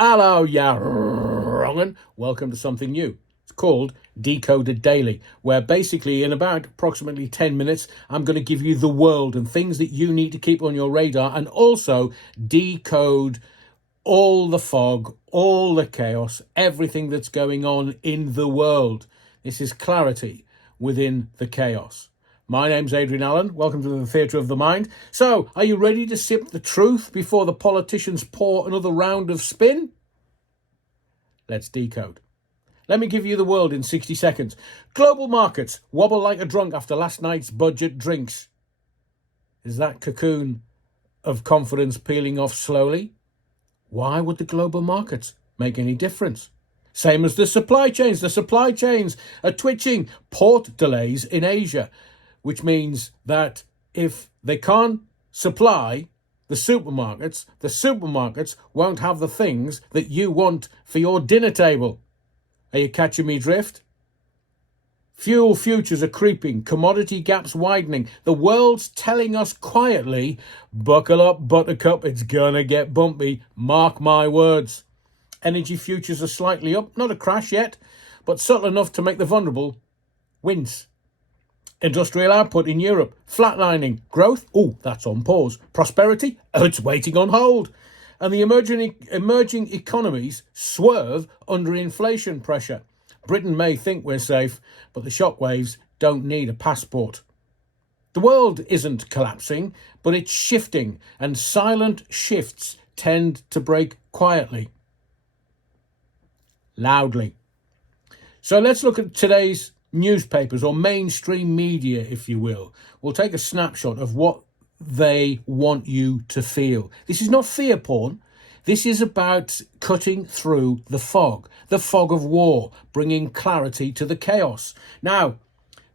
Hello, ya wrong'un. Welcome to something new. It's called Decoded Daily, where basically in about approximately 10 minutes, I'm going to give you the world and things that you need to keep on your radar and also decode all the fog, all the chaos, everything that's going on in the world. This is clarity within the chaos. My name's Adrian Allen. Welcome to the Theatre of the Mind. So, are you ready to sip the truth before the politicians pour another round of spin? Let's decode. Let me give you the world in 60 seconds. Global markets wobble like a drunk after last night's budget drinks. Is that cocoon of confidence peeling off slowly? Why would the global markets make any difference? Same as the supply chains. The supply chains are twitching. Port delays in Asia, which means that if they can't supply the supermarkets won't have the things that you want for your dinner table. Are you catching me drift? Fuel futures are creeping, commodity gaps widening. The world's telling us quietly, buckle up, buttercup, it's gonna get bumpy. Mark my words. Energy futures are slightly up, not a crash yet, but subtle enough to make the vulnerable wince. Industrial output in Europe, flatlining. Growth, that's on pause. Prosperity, it's waiting on hold. And the emerging economies swerve under inflation pressure. Britain may think we're safe, but the shockwaves don't need a passport. The world isn't collapsing, but it's shifting, and silent shifts tend to break quietly. Loudly. So let's look at today's newspapers or mainstream media, if you will. We'll take a snapshot of what they want you to feel. This is not fear porn. This is about cutting through the fog of war, bringing clarity to the chaos. Now,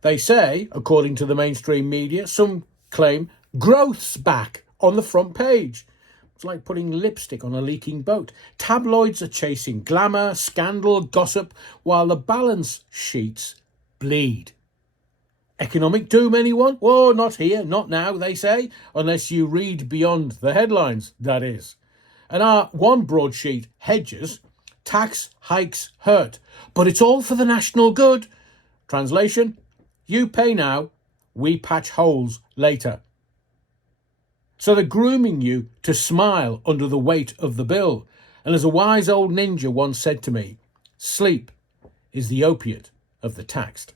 they say, according to the mainstream media, some claim growth's back on the front page. It's like putting lipstick on a leaking boat. Tabloids are chasing glamour, scandal, gossip, while the balance sheets bleed. Economic doom, anyone? Oh, not here, not now, they say, unless you read beyond the headlines, that is. And our one broadsheet hedges, tax hikes hurt, but it's all for the national good. Translation, you pay now, we patch holes later. So they're grooming you to smile under the weight of the bill. And as a wise old ninja once said to me, sleep is the opiate of the taxed.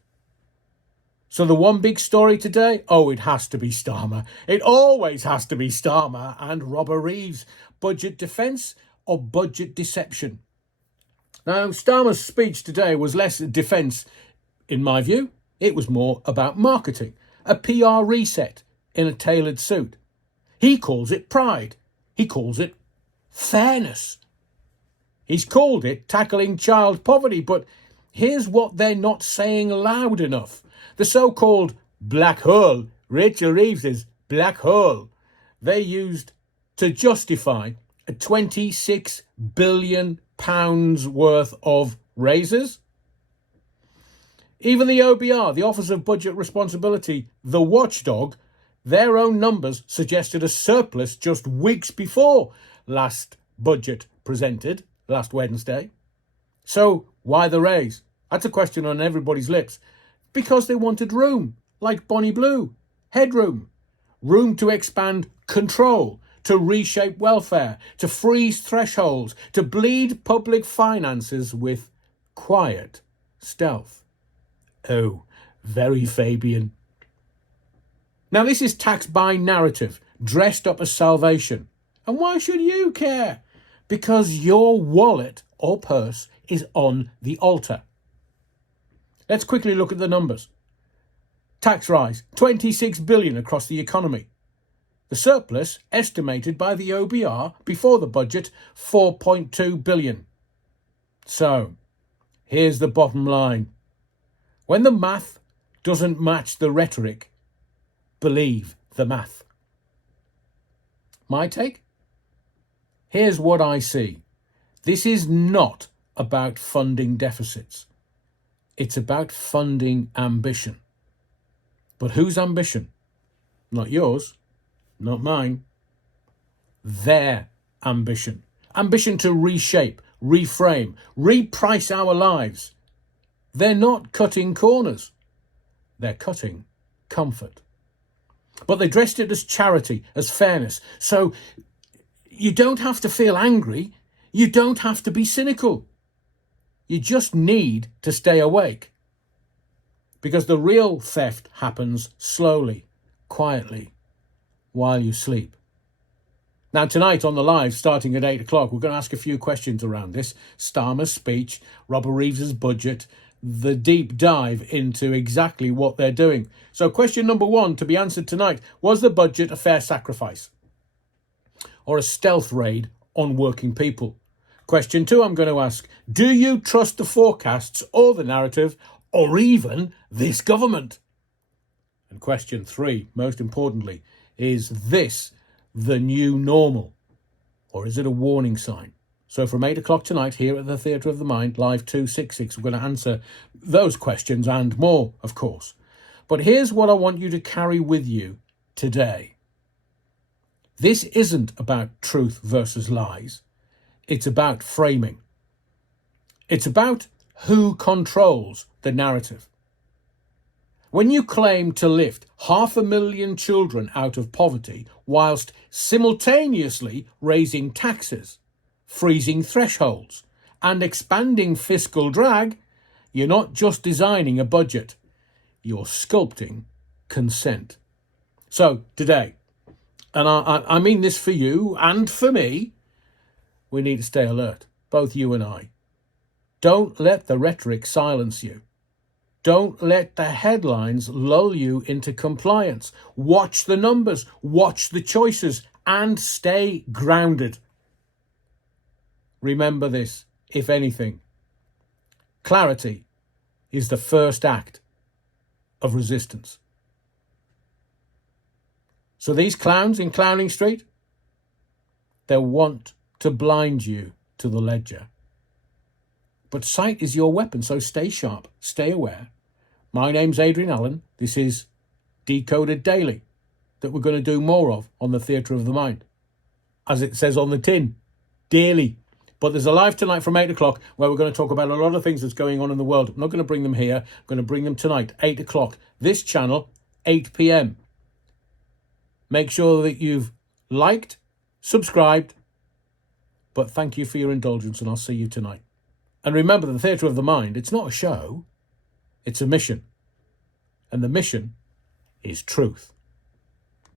So the one big story today, it has to be Starmer. It always has to be Starmer and Robert Reeves. Budget defence or budget deception? Now, Starmer's speech today was less defence, in my view. It was more about marketing, a PR reset in a tailored suit. He calls it pride. He calls it fairness. He's called it tackling child poverty, but here's what they're not saying loud enough. The so-called black hole, Rachel Reeves's black hole, they used to justify a £26 billion worth of raises. Even the OBR, the Office of Budget Responsibility, the watchdog, their own numbers suggested a surplus just weeks before last budget presented, last Wednesday. So why the raise? That's a question on everybody's lips. Because they wanted room, like Bonnie Blue, headroom, room to expand control, to reshape welfare, to freeze thresholds, to bleed public finances with quiet stealth. Oh, very Fabian. Now this is tax by narrative, dressed up as salvation. And why should you care? Because your wallet or purse is on the altar. Let's quickly look at the numbers. Tax rise, 26 billion across the economy. The surplus, estimated by the OBR before the budget, 4.2 billion. So, here's the bottom line. When the math doesn't match the rhetoric, believe the math. My take? Here's what I see. This is not about funding deficits. It's about funding ambition. But whose ambition? Not yours, not mine. Their ambition. ambition to reshape, reframe, reprice our lives. They're not cutting corners. They're cutting comfort. But they dressed it as charity, as fairness. So you don't have to feel angry. You don't have to be cynical. You just need to stay awake. Because the real theft happens slowly, quietly, while you sleep. Now tonight on the live, starting at 8 o'clock, we're going to ask a few questions around this. Starmer's speech, Robert Reeves's budget, the deep dive into exactly what they're doing. So question number 1 to be answered tonight: was the budget a fair sacrifice or a stealth raid on working people? Question 2 I'm going to ask: do you trust the forecasts or the narrative or even this government? And question 3, most importantly, is this the new normal, or is it a warning sign? So from 8 o'clock tonight here at the Theatre of the Mind, live 266, we're going to answer those questions and more, of course. But here's what I want you to carry with you today. This isn't about truth versus lies. It's about framing. It's about who controls the narrative. When you claim to lift 500,000 children out of poverty whilst simultaneously raising taxes, freezing thresholds, and expanding fiscal drag, you're not just designing a budget, you're sculpting consent. So today, and I mean this for you and for me, we need to stay alert, both you and I. Don't let the rhetoric silence you. Don't let the headlines lull you into compliance. Watch the numbers, watch the choices, and stay grounded. Remember this, if anything, clarity is the first act of resistance. So these clowns in Clowning Street, they want to blind you to the ledger. But sight is your weapon, so stay sharp, stay aware. My name's Adrian Allen. This is Decoded Daily, that we're going to do more of on the Theatre of the Mind. As it says on the tin, daily. But there's a live tonight from 8 o'clock where we're going to talk about a lot of things that's going on in the world. I'm not going to bring them here. I'm going to bring them tonight, 8 o'clock. This channel, 8 p.m. Make sure that you've liked, subscribed. But thank you for your indulgence, and I'll see you tonight. And remember, the Theatre of the Mind, it's not a show. It's a mission. And the mission is truth.